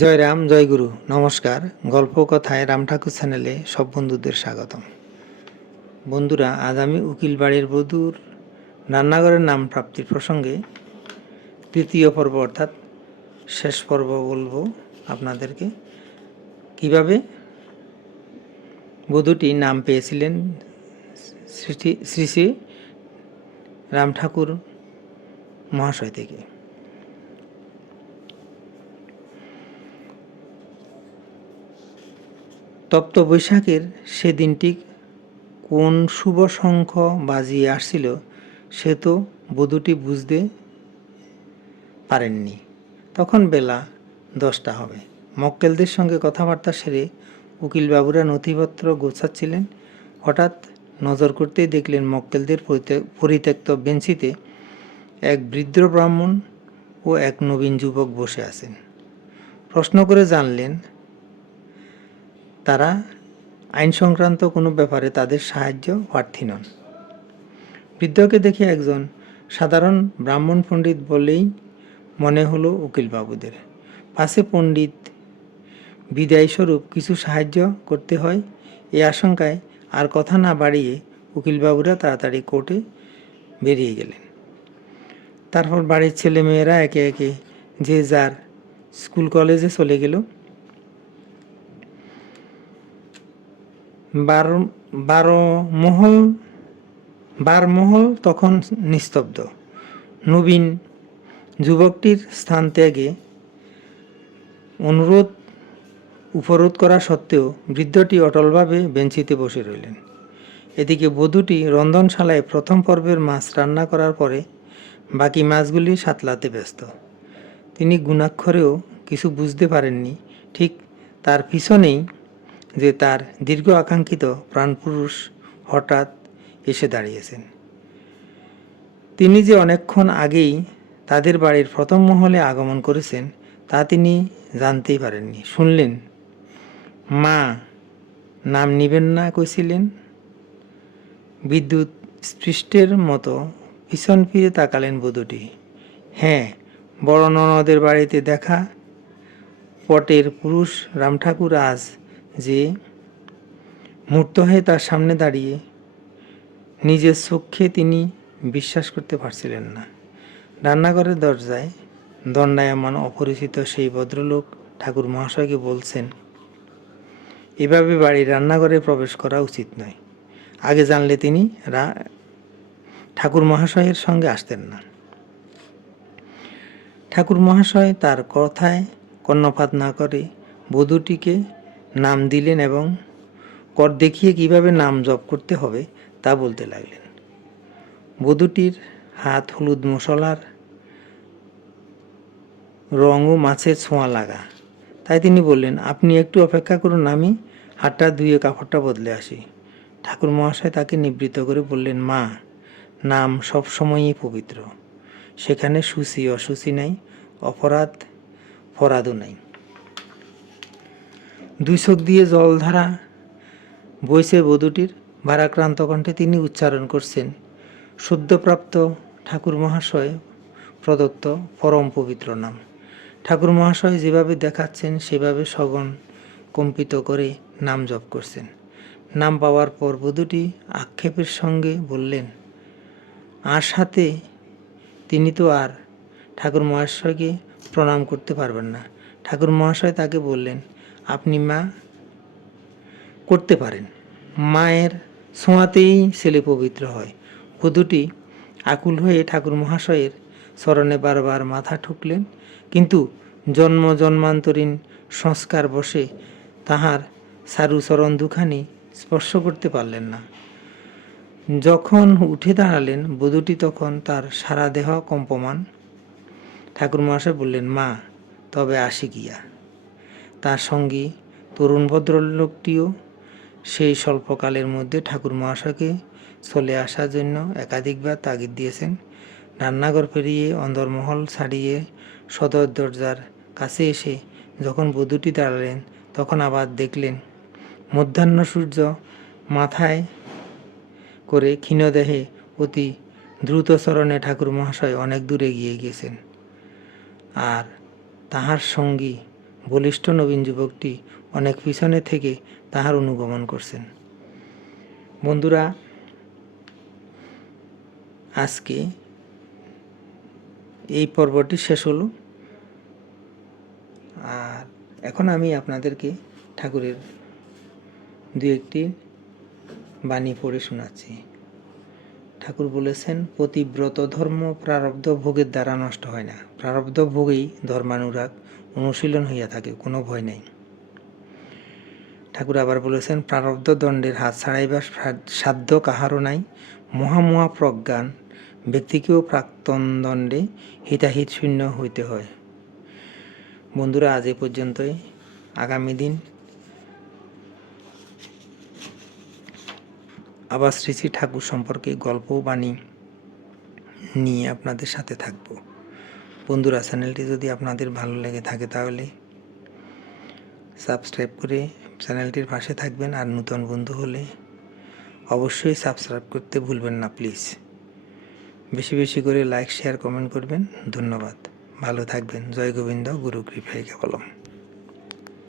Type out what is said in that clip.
জয় রাম, জয় গুরু, নমস্কার। গল্প কথায় রাম ঠাকুর চ্যানেলে সব বন্ধুদের স্বাগতম। বন্ধুরা, আজ আমি উকিল বাড়ির বধূর রান্নাঘরের নাম প্রাপ্তির প্রসঙ্গে তৃতীয় পর্ব অর্থাৎ শেষ পর্ব বলবো আপনাদেরকে। কিভাবে বধূটি নাম পেয়েছিলেন শ্রী শ্রী রাম ঠাকুর মহাশয় থেকে। তপ্ত বৈশাখের সে দিনটি কোন শুভ শঙ্খ বাজিয়ে আসছিল সে তো বধূটি বুঝতে পারেননি। তখন বেলা 10টা হবে। মক্কেলদের সঙ্গে কথাবার্তা সেরে উকিলবাবুরা নথিপত্র গোছাচ্ছিলেন। হঠাৎ নজর করতেই দেখলেন মক্কেলদের পরিত্যক্ত বেঞ্চিতে এক বৃদ্ধ ব্রাহ্মণ ও এক নবীন যুবক বসে আছেন। প্রশ্ন করে জানলেন তারা আইন সংক্রান্ত কোনো ব্যাপারে তাদের সাহায্য প্রার্থী নন। বৃদ্ধকে দেখে একজন সাধারণ ব্রাহ্মণ পণ্ডিত বলেই মনে হলো উকিলবাবুদের। পাশে পণ্ডিত বিদায়স্বরূপ কিছু সাহায্য করতে হয় এ আশঙ্কায় আর কথা না বাড়িয়ে উকিলবাবুরা তাড়াতাড়ি কোর্টে বেরিয়ে গেলেন। তারপর বাড়ির ছেলেমেয়েরা একে একে যে যার স্কুল কলেজে চলে গেল। বারমহল তখন নিস্তব্ধ। নবীন যুবকটির স্থান ত্যাগে উপরোধ করা সত্ত্বেও বৃদ্ধটি অটলভাবে বেঞ্চিতে বসে রইলেন। এদিকে বধূটি রন্ধনশালায় প্রথম পর্বের মাছ রান্না করার পরে বাকি মাছগুলি সাতলাতে ব্যস্ত। তিনি গুণাক্ষরেও কিছু বুঝতে পারেননি। ঠিক তার পিছনেই যে তার দীর্ঘ আকাঙ্ক্ষিত প্রাণপুরুষ হঠাৎ এসে দাঁড়িয়েছেন। তিনি যে অনেকক্ষণ আগেই তাদের বাড়ির প্রথম মহলে আগমন করেছেন তা তিনি জানতেই পারেননি। শুনলেন, মা, নাম নিবেন না কইছিলেন? বিদ্যুৎ স্পৃষ্টের মতো পিছন ফিরে তাকালেন বধূটি। হ্যাঁ, বড় ননদের বাড়িতে দেখা পটের পুরুষ রামঠাকুর আজ যে মূর্ত হয়ে তার সামনে দাঁড়িয়ে নিজের চোখে তিনি বিশ্বাস করতে পারছিলেন না। রান্নাঘরের দরজায় দণ্ডায়মান অপরিচিত সেই ভদ্রলোক ঠাকুর মহাশয়কে বলছেন, এভাবে বাড়ির রান্নাঘরে প্রবেশ করা উচিত নয়। আগে জানলে তিনি ঠাকুর মহাশয়ের সঙ্গে আসতেন না। ঠাকুর মহাশয় তার কথায় কর্ণপাত না করে বধূটিকে নাম দিলেন এবং কর দেখিয়ে কিভাবে নাম জপ করতে হবে তা বলতে লাগলেন। বধূটির হাত হলুদ মশলার রং ও মাছের ছোঁয়া লাগা। তাই তিনি বললেন, আপনি একটু অপেক্ষা করুন, আমি হাতটা ধুয়ে কাপড়টা বদলে আসি। ঠাকুর মহাশয় তাকে নিবৃত্ত করে বললেন, মা, নাম সবসময়ই পবিত্র। সেখানে সূচি অসুচি নাই, অপরাধ ফরাদও নাই। দুই চোখ দিয়ে জলধারা বইছে বধূটির। ভারাক্রান্ত কণ্ঠে তিনি উচ্চারণ করছেন সদ্যপ্রাপ্ত ঠাকুর মহাশয় প্রদত্ত পরম পবিত্র নাম। ঠাকুর মহাশয় যেভাবে দেখাচ্ছেন সেভাবে সগণ কম্পিত করে নাম জপ করছেন। নাম পাওয়ার পর বধূটি আক্ষেপের সঙ্গে বললেন, আর সাথে তিনি তো আর ঠাকুর মহাশয়কে প্রণাম করতে পারবেন না। ঠাকুর মহাশয় তাকে বললেন, আপনি মা করতে পারেন, মায়ের ছোঁয়াতেই ছেলে পবিত্র হয়। বধূটি আকুল হয়ে ঠাকুর মহাশয়ের চরণে বারবার মাথা ঠুকলেন, কিন্তু জন্ম জন্মান্তরীণ সংস্কার বশে তাহার চারুচরণ দুখানি স্পর্শ করতে পারলেন না। যখন উঠে দাঁড়ালেন বধূটি তখন তার সারা দেহ কম্পমান। ঠাকুর মহাশয় বললেন, মা, তবে আসি গিয়া। তার সঙ্গী তরুণ ভদ্রলোকটিও সেই স্বল্পকালের মধ্যে ঠাকুর মহাশয়কে চলে আসার জন্য একাধিকবার তাগিদ দিয়েছেন। রান্নাঘর পেরিয়ে অন্দরমহল ছাড়িয়ে সদর দরজার কাছে এসে যখন বধূটি দাঁড়ালেন তখন আবার দেখলেন মধ্যাহ্ন সূর্য মাথায় করে ক্ষীণদেহে অতি দ্রুত চরণে ঠাকুর মহাশয় অনেক দূরে এগিয়ে গিয়েছেন, আর তাহার সঙ্গী বলিষ্ঠ নবীন যুবকটি অনেক পিছনে থেকে তাহার অনুগমন করছেন। বন্ধুরা, আজকে এই পর্বটি শেষ হলো। আর এখন আমি আপনাদেরকে ঠাকুরের দু একটি বাণী পড়ে শোনাচ্ছি। ঠাকুর বলেছেন, পতিব্রত ধর্ম প্রারব্ধ ভোগের দ্বারা নষ্ট হয় না। প্রারব্ধ ভোগেই ধর্মানুরাগ অনুশীলন হইয়া থাকে, কোনো ভয় নেই। ঠাকুর আবার বলেছেন, প্রারব্ধ দণ্ডের হাত ছাড়াইবার সাধ্য কাহারও নাই। মহামহা প্রজ্ঞান ব্যক্তিকেও প্রাক্তন দণ্ডে হিতাহিত শূন্য হইতে হয়। বন্ধুরা, আজ এ পর্যন্তই। আগামী দিন আবার শ্রী শ্রী ঠাকুর সম্পর্কে গল্প বাণী নিয়ে আপনাদের সাথে থাকব। বন্ধুরা, চ্যানেলটি যদি আপনাদের ভালো লেগে থাকে তাহলে সাবস্ক্রাইব করে চ্যানেলটির পাশে থাকবেন। আর নতুন বন্ধু হলে অবশ্যই সাবস্ক্রাইব করতে ভুলবেন না প্লিজ। বেশি বেশি করে লাইক, শেয়ার, কমেন্ট করবেন। ধন্যবাদ। ভালো থাকবেন। জয় গোবিন্দ। গুরু কৃপায় কেবলম।